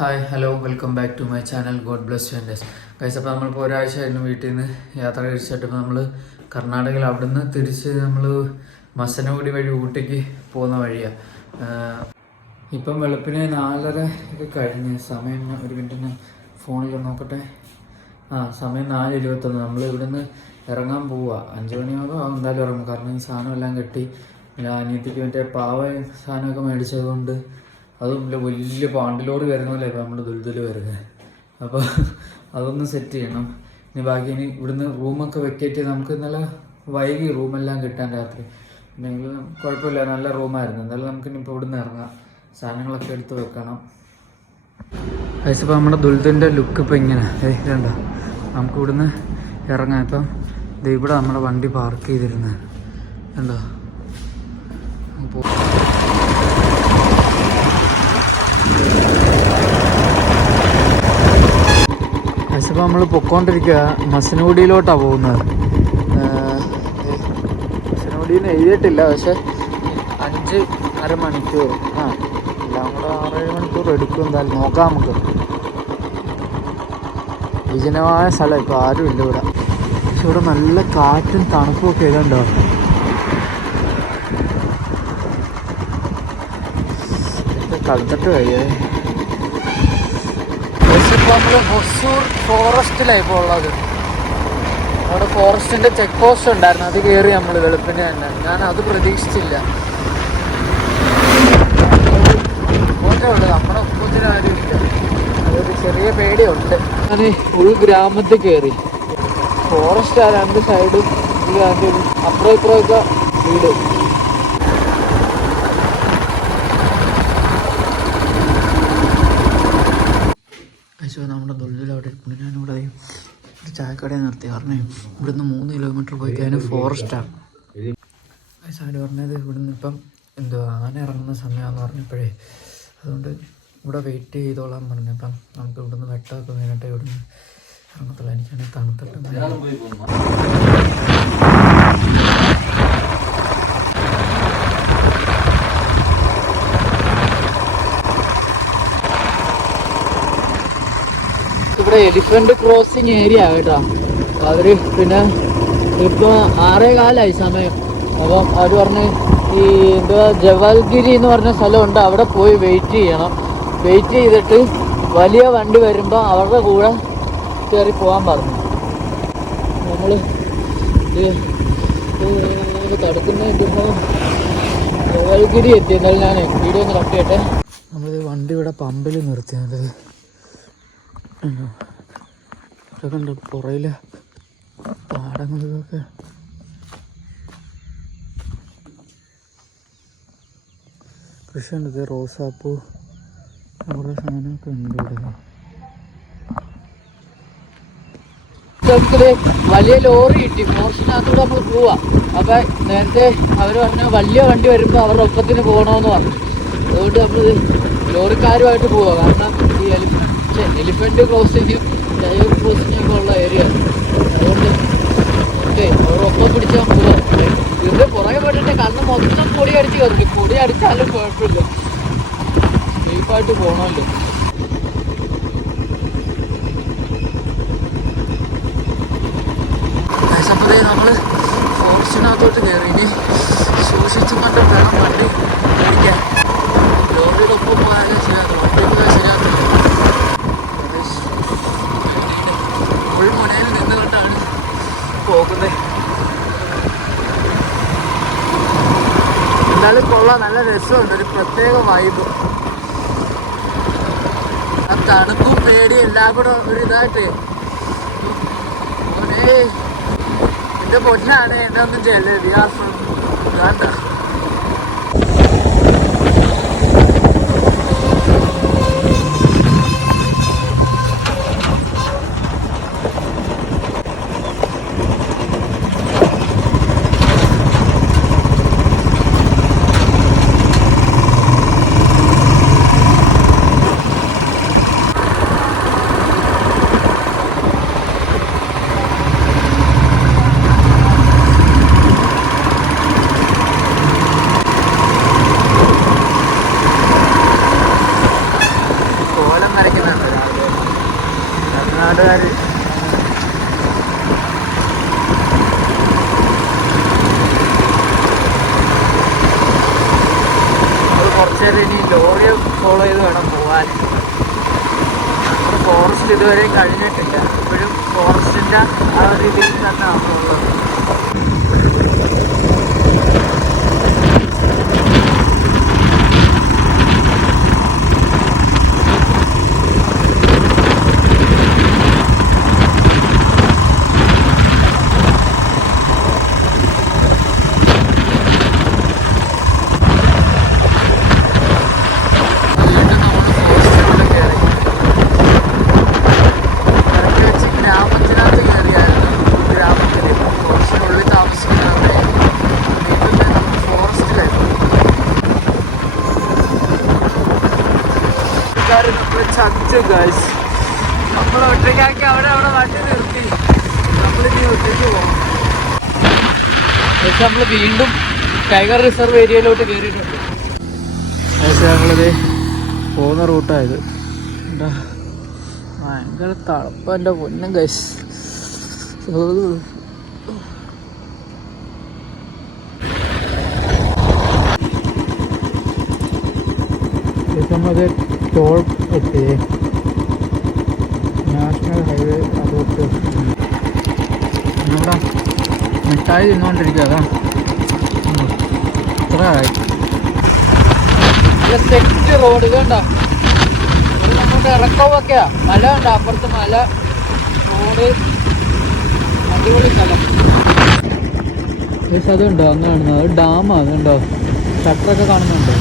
Hi hello welcome back to my channel God bless vendors guys അപ്പോൾ നമ്മളിപ്പോൾ ഒരാഴ്ച ആയിരുന്നു വീട്ടിൽ നിന്ന് യാത്ര കഴിച്ചിട്ട് ഇപ്പോൾ നമ്മൾ കർണാടകയിൽ അവിടെ നിന്ന് തിരിച്ച് നമ്മൾ മസനഗുടി വഴി ഊട്ടിക്ക് പോകുന്ന വഴിയാണ് ഇപ്പം വെളുപ്പിന് നാലര ഒക്കെ കഴിഞ്ഞ്. സമയം ഒരു മിനിറ്റ് ഫോണിൽ നോക്കട്ടെ. ആ സമയം നാല് ഇരുപത്തൊന്ന് നമ്മൾ ഇവിടുന്ന് ഇറങ്ങാൻ പോവുക അഞ്ച് ആവും എന്തായാലും ഇറങ്ങും. കാരണം സാധനം എല്ലാം കെട്ടി. അനിയത്തിക്ക് മറ്റേ പാവ സാധനമൊക്കെ മേടിച്ചത് കൊണ്ട് അതും വലിയ പാണ്ടിലോട് വരുന്നല്ലേ ഇപ്പം നമ്മൾ ദുൽദുൽ വരുന്നത് അപ്പോൾ അതൊന്ന് സെറ്റ് ചെയ്യണം. ഇനി ബാക്കി ഇനി ഇവിടുന്ന് റൂമൊക്കെ വെക്കേറ്റ് നമുക്ക് നല്ല വൈകി റൂമെല്ലാം കിട്ടാൻ രാത്രി. പിന്നെങ്കിൽ കുഴപ്പമില്ല നല്ല റൂമായിരുന്നു എന്തായാലും നമുക്ക് ഇനിയിപ്പോൾ ഇവിടുന്ന് ഇറങ്ങാം. സാധനങ്ങളൊക്കെ എടുത്ത് വെക്കണം. കഴിച്ചപ്പോൾ നമ്മുടെ ദുൽദിന്റെ ലുക്ക് ഇപ്പോൾ ഇങ്ങനെ. ഇതുണ്ടോ? നമുക്ക് ഇവിടുന്ന് ഇറങ്ങാം. ഇപ്പം ഇവിടെ നമ്മുടെ വണ്ടി പാർക്ക് ചെയ്തിരുന്നത് കണ്ടോ? പോ കഴിച്ചപ്പോൾ നമ്മൾ പൊക്കോണ്ടിരിക്കുക മസനോടിയിലോട്ടാണ് പോകുന്നത്. മസനോടിയിൽ നിന്ന് എഴുതിയിട്ടില്ല പക്ഷെ അഞ്ച് അരമണിക്കൂർ ആ എല്ലാം കൂടെ ആറേഴ് മണിക്കൂർ എടുക്കും എന്തായാലും. നോക്കാം നമുക്ക്. വിജനമായ സ്ഥലം. ഇപ്പോൾ ആരും ഇല്ല ഇവിടെ. പക്ഷെ ഇവിടെ നല്ല കാറ്റും തണുപ്പും ഒക്കെ ഇതുണ്ടോ കളിച്ചിട്ട് കഴിയേ ഇപ്പോൾ നമ്മൾ ഹൊസൂർ ഫോറസ്റ്റിലായി ഇപ്പോൾ ഉള്ളത്. അവിടെ ഫോറസ്റ്റിന്റെ ചെക്ക് പോസ്റ്റ് ഉണ്ടായിരുന്നു. അത് കയറി നമ്മൾ വെളുപ്പിന് തന്നെ. ഞാൻ അത് പ്രതീക്ഷിച്ചില്ല. ഉള്ളൂ. നമ്മുടെ ഒപ്പത്തിന് ഇല്ല. അതൊരു ചെറിയ പേടിയുണ്ട്. ഞാൻ ഉൾഗ്രാമത്തിൽ കയറി ഫോറസ്റ്റ് ആ രണ്ട് സൈഡും അതിന്റെ അപ്പുറം ഇപ്പുറമൊക്കെ വീട് പക്ഷേ നമ്മുടെ ദുൽദുൽ അവിടെ ഇരിക്കുന്നു ഞാനിവിടെ ഒരു ചായക്കടയിൽ നിർത്തി. കാരണം ഇവിടുന്ന് മൂന്ന് കിലോമീറ്റർ പോയി കഴിഞ്ഞാൽ ഫോറസ്റ്റാണ് സാര് പറഞ്ഞത് ഇവിടുന്ന് ഇപ്പം എന്തോ ആന ഇറങ്ങുന്ന സമയമാണെന്ന് പറഞ്ഞപ്പോഴേ. അതുകൊണ്ട് ഇവിടെ വെയിറ്റ് ചെയ്തോളാൻ പറഞ്ഞു. അപ്പം നമുക്ക് ഇവിടുന്ന് വെട്ടമൊക്കെ വേണ്ടിട്ട് ഇവിടുന്ന് ഇറങ്ങത്തുള്ളൂ. എനിക്കാണെങ്കിൽ തണുത്തിട്ട് ഇവിടെ എലിഫന്റ് ക്രോസിങ് ഏരിയ കേട്ടോ. അവർ പിന്നെ ഇപ്പോൾ ആറേ കാലായി സമയം. അപ്പം അവർ പറഞ്ഞ് ഈ എന്തുവാ ജവൽഗിരി എന്ന് പറഞ്ഞ സ്ഥലമുണ്ട് അവിടെ പോയി വെയിറ്റ് ചെയ്യണം. വെയിറ്റ് ചെയ്തിട്ട് വലിയ വണ്ടി വരുമ്പോൾ അവരുടെ കൂടെ കയറി പോകാൻ പറഞ്ഞു. നമ്മൾ തടുക്കുന്നതിന്റെ ജവൽഗിരി എത്തി. എന്നാലും ഞാൻ വീഡിയോ ഒന്ന് കട്ട് ചെയ്യട്ടെ. നമ്മളിത് വണ്ടി ഇവിടെ പമ്പിൽ നിർത്തിയത്. ഇതൊക്കെ കണ്ട? പുറയിൽ പാടങ്ങളിലൊക്കെ. കൃഷിയുണ്ട്. ഇത് റോസാപ്പൂ അവിടെ സാധനമൊക്കെ ഉണ്ട് ഇവിടെ. വലിയ ലോറി കിട്ടി. ഫോറസ്റ്റിനകത്തൂടെ നമ്മൾ പോവാ. അപ്പൊ നേരത്തെ അവർ പറഞ്ഞു വലിയ വണ്ടി വരുമ്പോൾ അവരുടെ ഒപ്പത്തിന് പോകണമെന്ന് പറഞ്ഞു. അതുകൊണ്ട് നമ്മൾ ലോറിക്കാരുമായിട്ട് പോവാ. കാരണം ഈ എലിഫന്റ് എലിഫന്റ് ക്രോസ് ടയർ ക്രോസിങ്ങും ഒക്കെ ഉള്ള ഏരിയ അതുകൊണ്ട് ഓക്കെ ഒപ്പം പിടിച്ചാൽ പോവാം ഇതിന്റെ പുറകെ പോയിട്ട് കണ്ണ് മൊത്തം പൊടി അടിച്ച് കയറില്ല പൊടി അടിച്ചാലും കുഴപ്പമില്ല. സേഫായിട്ട് പോകണമല്ലോ നമ്മൾ ഫോറസ്റ്റിനകത്തോട്ട് കയറി ഇനി സൂക്ഷിച്ചും കണ്ടും വേണം വണ്ടി ഓടിക്കാൻ കൊള്ളാം നല്ല രസമുണ്ട് ഒരു പ്രത്യേക വൈബ് ആ തണുപ്പും പേടിയും എല്ലാം കൂടെ ഒരു ഇതായിട്ടേ. ഓനേ എന്റെ പൊന്നാണ് എന്നെ ഒന്നും ചെയ്യല്ലേ വിയാസം. നേരം ഇനി ലോറി ഫോളോ ചെയ്ത് വേണം പോകാൻ ഫോറസ്റ്റ് ഇതുവരെയും കഴിഞ്ഞിട്ടില്ല. ഇപ്പോഴും ഫോറസ്റ്റിന്റെ ആ ഒരു ഇതിൽ നമ്മളെ ഗൈസ് നമ്മൾ ഒറ്റയ്ക്കാക്കി അവിടെ അവിടെ വണ്ടി നിർത്തി. നമ്മളിനി ഒറ്റയ്ക്ക് പോകണം പക്ഷെ നമ്മൾ വീണ്ടും ടൈഗർ റിസർവ് ഏരിയയിലോട്ട് കയറിയിട്ടുണ്ട്. പക്ഷേ നമ്മളിത് പോകുന്ന റൂട്ടായത് എന്താ? ഭയങ്കര തണുപ്പ് എന്റെ പൊന്നും കൈസ് നമ്മളത് ടോൾ എത്തി നാഷണൽ ഹൈവേ അതോട്ട് നമ്മുടെ മിഠായി തിന്നുകൊണ്ടിരിക്കുക അതാ. ഇത്ര ആയി. സെറ്റ് റോഡ് കണ്ട? നമ്മുടെ ഇറക്കമൊക്കെയാ. മല ഉണ്ട് അപ്പുറത്ത് മല റോഡ്. അടിപൊളി സ്ഥലം. അതുണ്ടോ അങ്ങ് കാണുന്നത് അത് ഡാമാണ് അതുണ്ടോ ഷട്ടറൊക്കെ കാണുന്നുണ്ടോ?